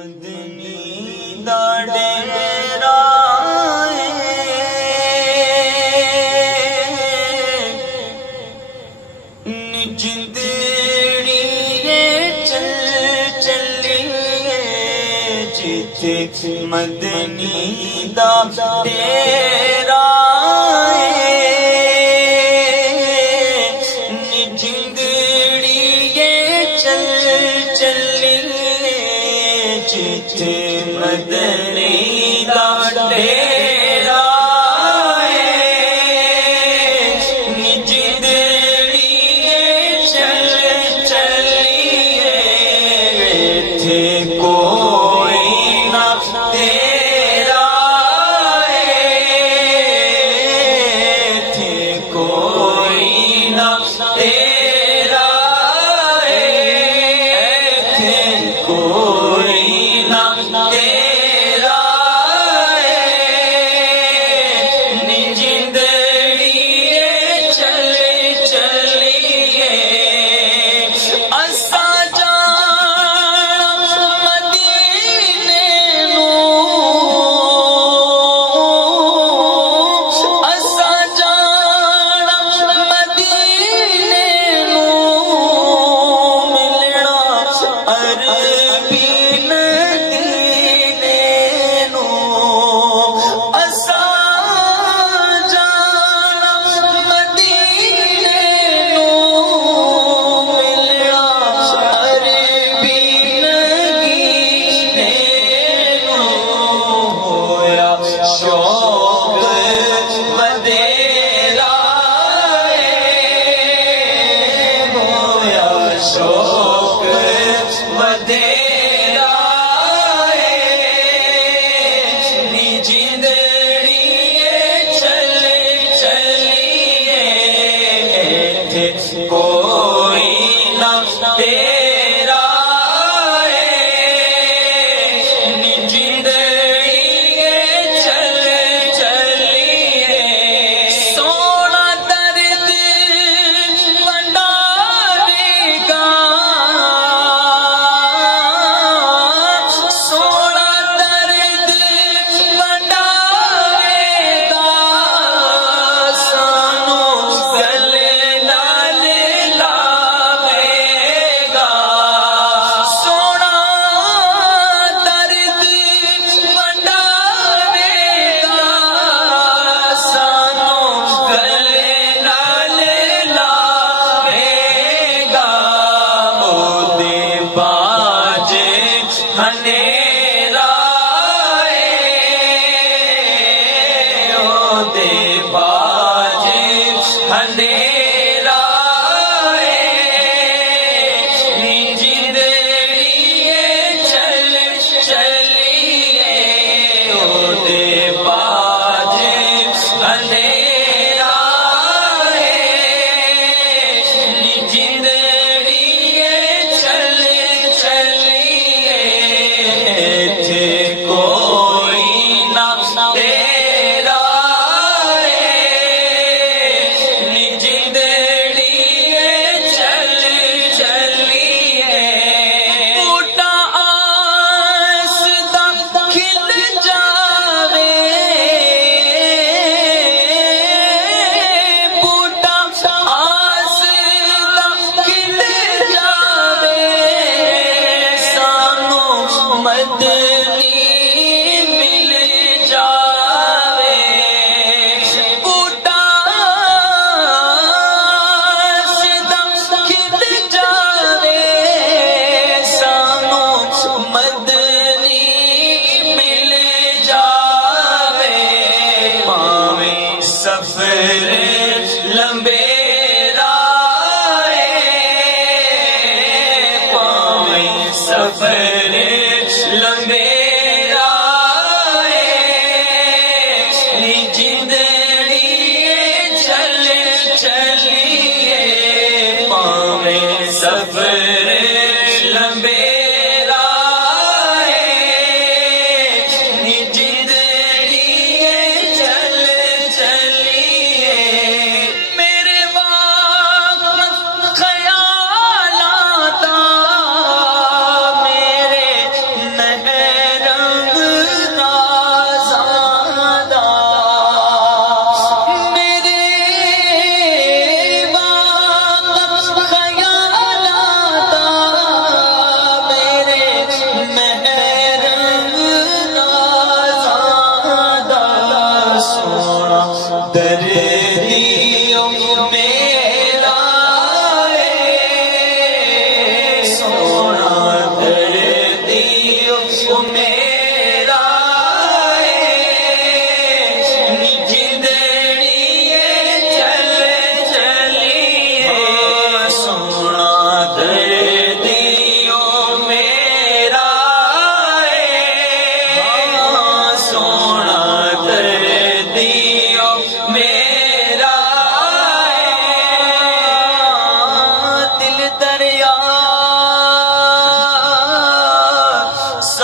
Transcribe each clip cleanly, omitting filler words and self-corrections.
मदनी दा डेरा जिंदड़ी चल चलिए जिथे मदनी दा डेरा जिंदड़ी चल चलिए जिथे मदनी दा डेरा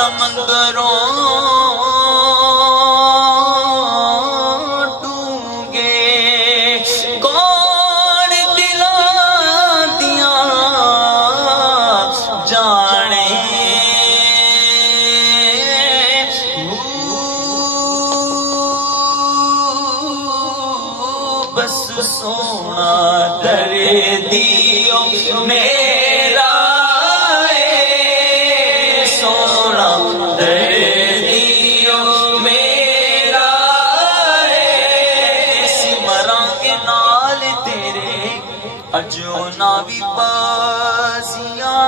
समंदरों डूंगे, कौन दिलां दियां जाने, बस सोना दर्दियों मेरा सोना दर्दियों मेरा सिमरा के नाल तेरे अजो ना भी बाजियां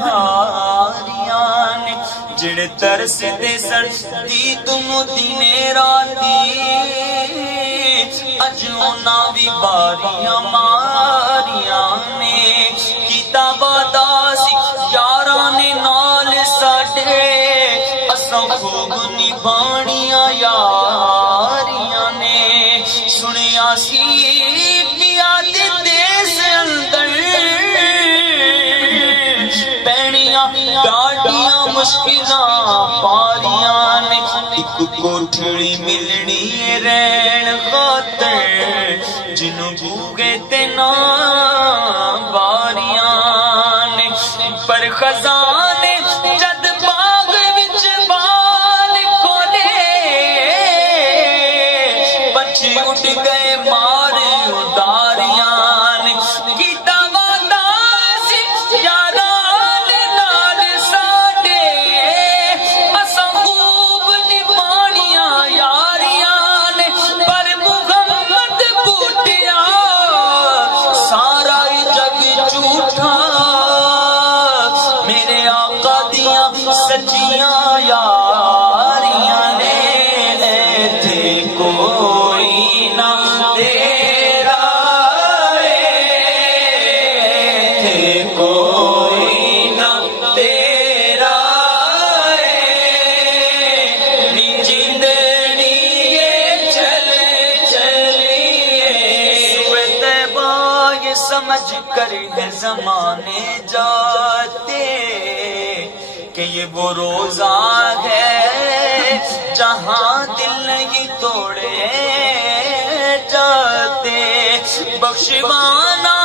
हारियां ने, जिन तरस दे सर्दी तुम दिने राती अजो ना भी बारियां मारियां ने, किताबा दासी यारां ने नाल साडे असां खूब निभाणियां यारियां ने, सुनिया सी पिया दे देश अंदर पैणियां डाडियां मुश्किलां पारियां ने, एक कोठड़ी मिलनी रहन खातर जिन्हों भूगे ते ना बारियां ने, पर खजाने जद बाग विच बाल खोले पक्षी उठ गए मार उदारियां ने, गीता वादा सी यारां दे नाल साडे असां खूब निभाणियां यारियां ने, पर मुहम्मद बूटिया सारा ही जग झूठा, मेरे आका दियां सच्चियां यारियां ने, इत्थे कोई ना तेरा, इत्थे कोई ना तेरा, नी जिंदड़िए चल चलिए सुबह तैबा ये समझ कर है जमाने जाते कि ये वो रोजा है जहां दिल नहीं तोड़े जाते, बख्शवाना